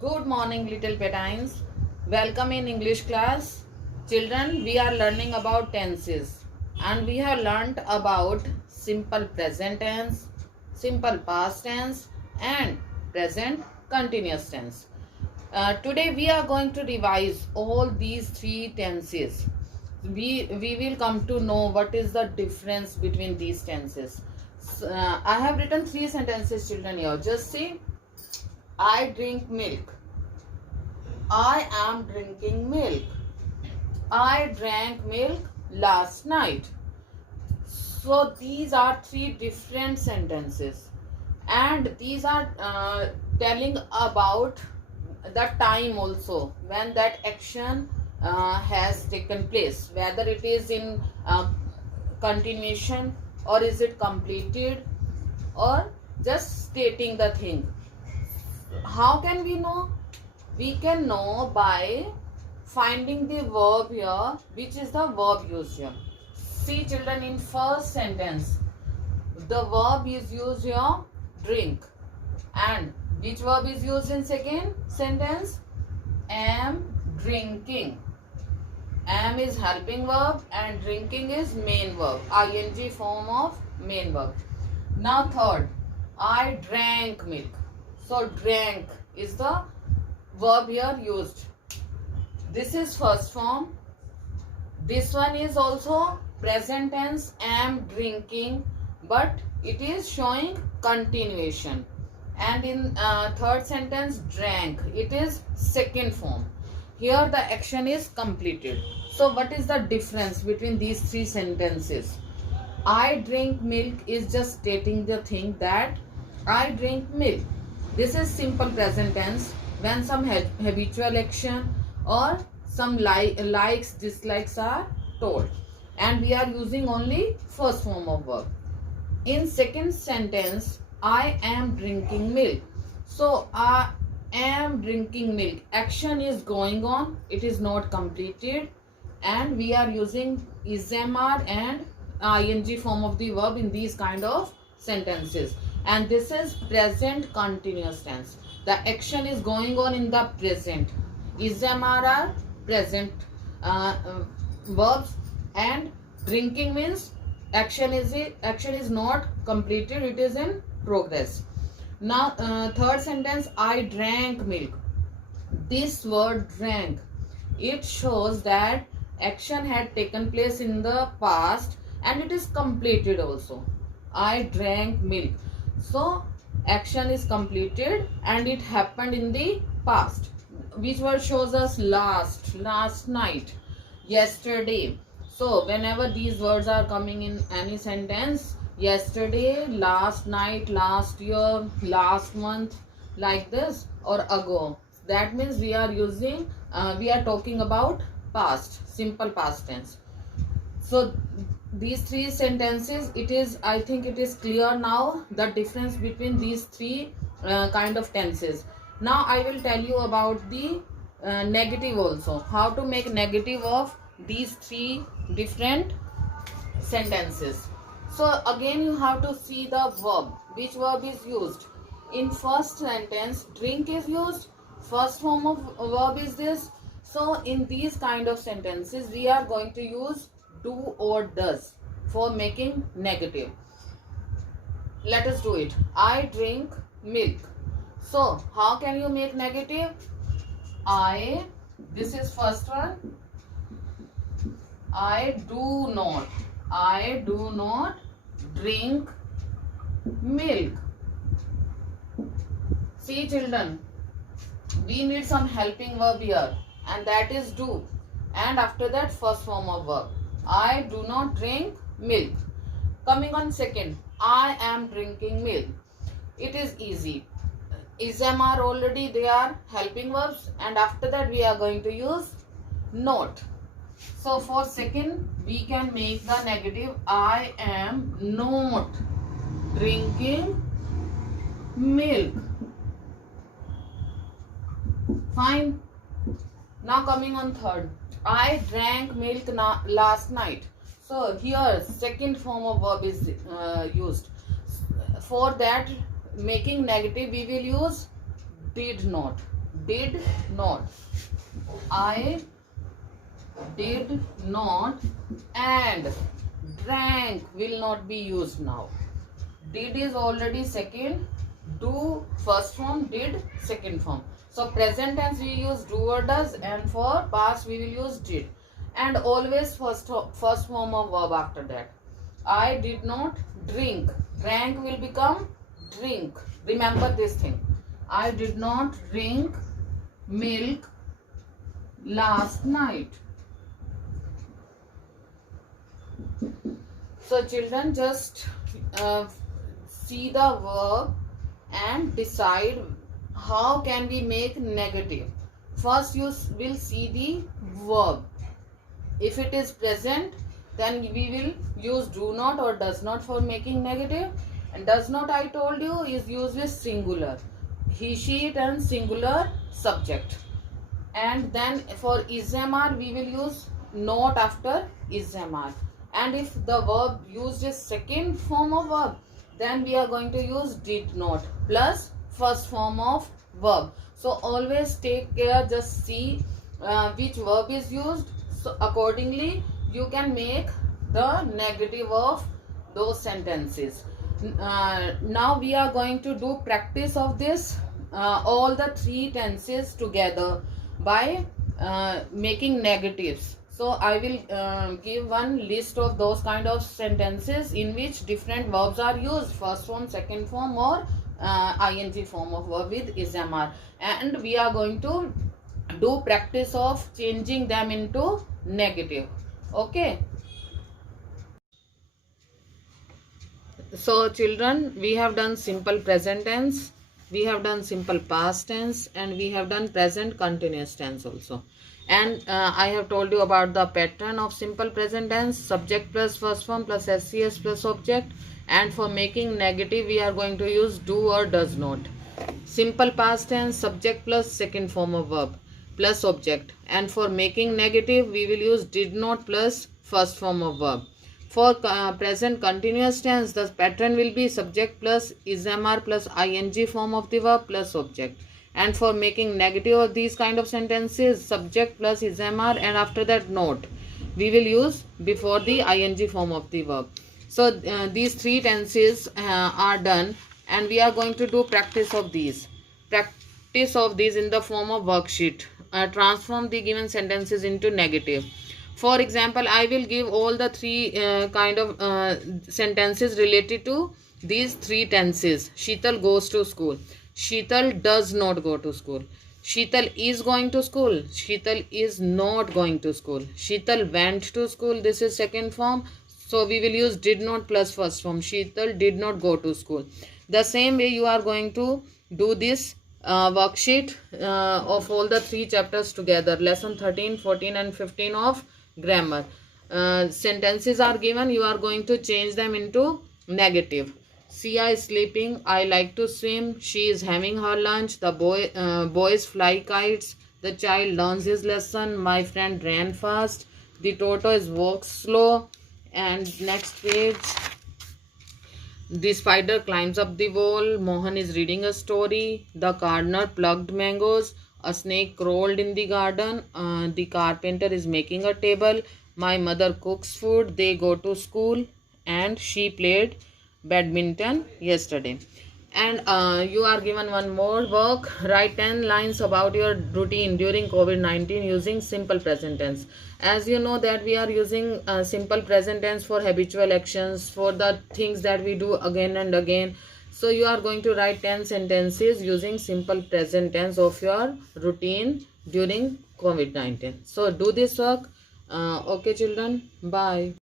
Good morning, little petines. Welcome in English class. Children, we are learning about tenses and we have learnt about simple present tense, simple past tense and present continuous tense. Today we are going to revise all these three tenses. We will come to know what is the difference between these tenses. I have written three sentences, children, here. Just see. I drink milk. I am drinking milk. I drank milk last night. So these are three different sentences and these are telling about the time also when that action has taken place, whether it is in continuation or is it completed or just stating the thing. How can we know? We can know by finding the verb here, which is the verb used here. See, children, in first sentence the verb is used here, drink, and which verb is used in second sentence? Am drinking. Am is helping verb and drinking is main verb, ing form of main verb. Now third, I drank milk. So drank is the verb here used. This is first form. This one is also present tense, am drinking, but it is showing continuation. And in third sentence, drank, it is second form. Here the action is completed. So what is the difference between these three sentences? I drink milk is just stating the thing that I drink milk. This is simple present tense when some habitual action or some likes, dislikes are told, and we are using only first form of verb. In second sentence, I am drinking milk. So I am drinking milk, action is going on, it is not completed, and we are using ismr and ing form of the verb in these kind of sentences. And this is present continuous tense. The action is going on in the present. Ismr are present verbs, and drinking means action is not completed, it is in progress. Now third sentence, I drank milk. This word drank, it shows that action had taken place in the past and it is completed also. I drank milk. So action is completed and it happened in the past. Which word shows us last night, yesterday. So whenever these words are coming in any sentence, yesterday, last night, last year, last month, like this, or ago, that means we are using we are talking about past, simple past tense. So these three sentences, it is, I think it is clear now the difference between these three kind of tenses. Now I will tell you about the negative also, how to make negative of these three different sentences. So again you have to see the verb, which verb is used. In first sentence, drink is used, first form of verb is this. So in these kind of sentences we are going to use do or does for making negative. Let us do it. I drink milk. So how can you make negative? This is first one. I do not drink milk. See, children, we need some helping verb here, and that is do, and after that first form of verb. I do not drink milk. Coming on second, I am drinking milk. It is easy. Ismr already, they are helping verbs, and after that we are going to use not. So for second we can make the negative, I am not drinking milk. Fine. Now coming on third, I drank milk last night. So here second form of verb is used. For that making negative we will use did not. did not. I did not, and drank will not be used now. Did is already second, do first form, did second form. So present tense we use do or does, and for past we will use did, and always first form of verb after that. I did not drink. Drank will become drink. Remember this thing. I did not drink milk last night. So children, just see the verb and decide how can we make negative. First you will see the verb. If it is present, then we will use do not or does not for making negative. And does not, I told you, is used with singular. He, she, it, and singular subject. And then for ismr we will use not after ismr. And if the verb used is second form of verb, then we are going to use did not plus first form of verb. So always take care, just see which verb is used. So accordingly you can make the negative of those sentences. Now we are going to do practice of this all the three tenses together by making negatives. So I will give one list of those kind of sentences in which different verbs are used, first form, second form, or ing form of verb with ismr, and we are going to do practice of changing them into negative. Okay. So children, we have done simple present tense, we have done simple past tense, and we have done present continuous tense also. And I have told you about the pattern of simple present tense: subject plus first form plus SCS plus object. And for making negative we are going to use do or does not. Simple past tense, subject plus second form of verb plus object. And for making negative we will use did not plus first form of verb. For present continuous tense, the pattern will be subject plus ismr plus ing form of the verb plus object. And for making negative of these kind of sentences, subject plus ismr, and after that not, we will use before the ing form of the verb. So these three tenses are done, and we are going to do practice of these. Practice of these in the form of worksheet. Transform the given sentences into negative. For example, I will give all the three kind of sentences related to these three tenses. Sheetal goes to school. Sheetal does not go to school. Sheetal is going to school. Sheetal is not going to school. Sheetal went to school. This is second form. So we will use did not plus first form. Sheetal did not go to school. The same way you are going to do this worksheet of all the three chapters together. Lesson 13, 14 and 15 of grammar. Sentences are given. You are going to change them into negative. Sia is sleeping. I like to swim. She is having her lunch. The boys fly kites. The child learns his lesson. My friend ran fast. The tortoise walks slow. And next page. The spider climbs up the wall. Mohan is reading a story. The gardener plucked mangoes. A snake crawled in the garden. The carpenter is making a table. My mother cooks food. They go to school. And she played badminton yesterday. And you are given one more work. Write 10 lines about your routine during COVID-19 using simple present tense. As you know that we are using simple present tense for habitual actions, for the things that we do again and again. So you are going to write 10 sentences using simple present tense of your routine during COVID-19. So do this work. Okay children, bye.